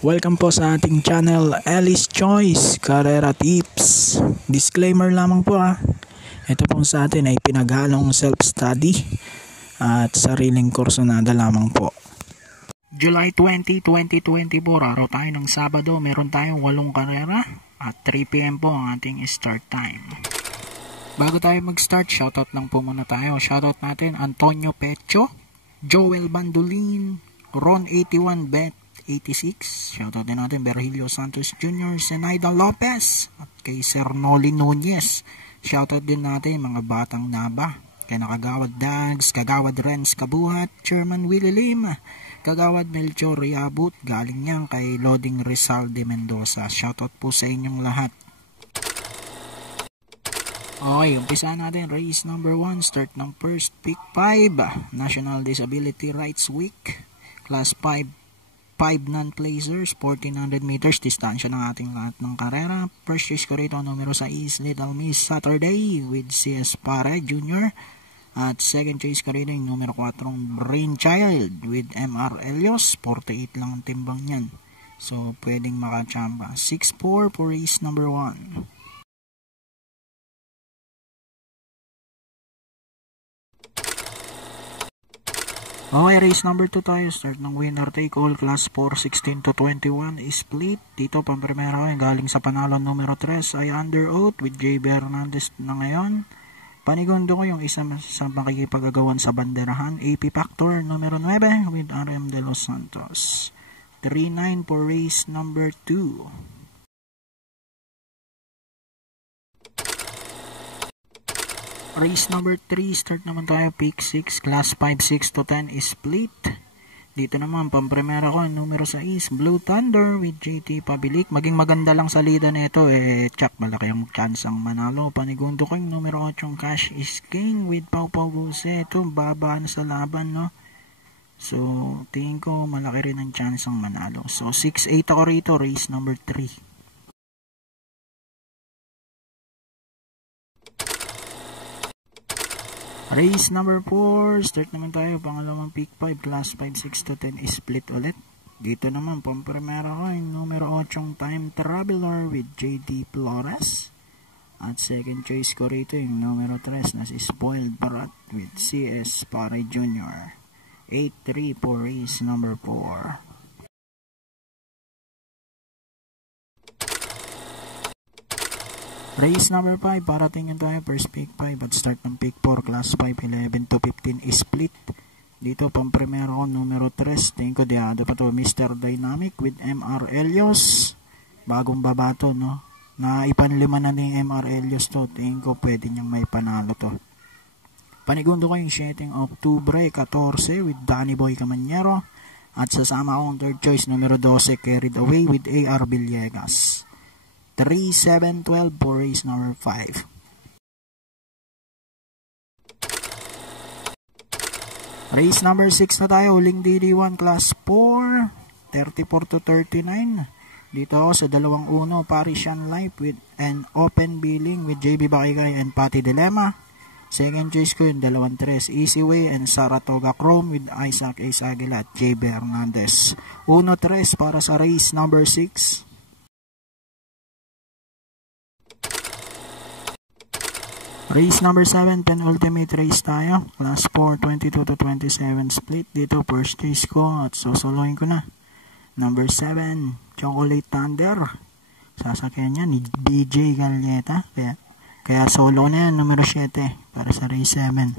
Welcome po sa ating channel, Alice Choice Carrera Tips. Disclaimer lamang po Ito po sa atin ay pinaghalong self-study at sariling kursunada lamang po. July 20, 2024, araw tayo ng Sabado. Meron tayong 8 karera at 3 PM po ang ating start time. Bago tayo mag-start, shoutout lang po muna tayo. Shoutout natin Antonio Pecho, Joel Bandolin, Ron 81, Bet 86, shoutout din natin Berhilio Santos Jr., Zenaida Lopez at kay Sir Noli Nunez. Shoutout din natin mga batang Naba, kay Nakagawad Dags, Kagawad Renz Kabuhat, Chairman Willie Lim, Kagawad Melchor Riabut, galing yan kay Loading Rizal de Mendoza. Shoutout po sa inyong lahat. Okay, umpisa natin race number 1, start ng first, pick 5, National Disability Rights Week, class 5 non-placers, 1400 meters, distansya ng ating lahat ng karera. First choice ko rito, numero 6, Little Miss Saturday with CS Pare Jr. At second choice ko rito, yung numero 4, Brainchild with MR Elios, 48 lang ang timbang niyan. So, pwedeng makachamba. 6-4 for race number 1. Okay, race number 2 tayo. Start ng winner take all, class 4, 16 to 21, split. Dito, pamprimera ko, galing sa panalo numero 3 ay under oath with JB Hernandez na ngayon. Panigundo ko yung isa sa makikipag-agawan sa banderahan, AP Factor numero 9 with RM De Los Santos. 3-9 for race number 2. Race number 3, start naman tayo, pick 6, class 5, 6 to 10, split. Dito naman, pamprimera ko, numero 6, Blue Thunder with JT Pabilik. Maging maganda lang sa lida na ito, tsak, malaki ang chance ang manalo. Panigundo ko yung numero 8, Cash is King with Pau Pau Buse. Ito, baba na sa laban, no? So, tingin ko, malaki rin ang chance ang manalo. So, 6-8 ako rito, race number 3. Race number 4, start naman tayo, pangalawang pick 5, class 5, 6 to 10, split ulit. Dito naman, pamprimera ko yung numero 8, Time Traveler with JD Flores. At second choice ko rito yung numero 3 na si Spoiled Barat with CS Pare Jr. 8-3 for race number 4. Race number 5, parating tayo, first pick 5 at start ng pick 4, class 5, 11 to 15, split. Dito, pamprimero ko, numero 3, tingin ko diado pa to, Mr. Dynamic with MR Elios. Bagong babato, no? Na ipanlima na ni MR Elios to, tingin ko pwede niyang may panalo to. Panigundo ko yung 7 Octubre 14 with Danny Boy Camanyero. At sasama akong third choice, numero 12, Carried Away with AR Villegas. 3-7-12 for race number 5. Race number 6 na tayo, huling DD1, class 4, 34 to 39. Dito ako sa 2-1, Parisian Life with an open billing with JB Bakikay and Patty Dilemma. Second choice ko yung 2-3, Easy Way and Saratoga Chrome with Isaac Ace Aguila at JB Hernandez. 1-3 para sa race number 6. Race number 7, penultimate race tayo. Class 4, 22 to 27 split. Dito, first choice ko at sosoloin ko na. Number 7, Chocolate Thunder. Sasakyan niya ni BJ Gaglieta. Kaya solo na yan, numero 7 para sa race 7.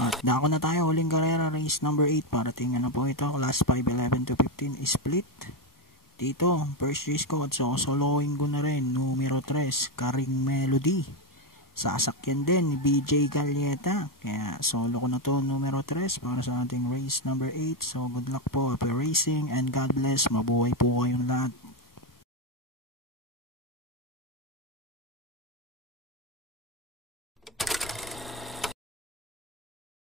At dako na tayo, huling karera, race number 8. Para tingnan na po ito, class 5, 11 to 15 split. Dito, first choice ko at soloin ko na rin, numero 3, Karing Melody. Sasakyan din ni BJ Gaglieta. Kaya solo ko na to, numero 3 para sa ating race number 8. So good luck po, happy racing and God bless. Mabuhay po kayong lahat.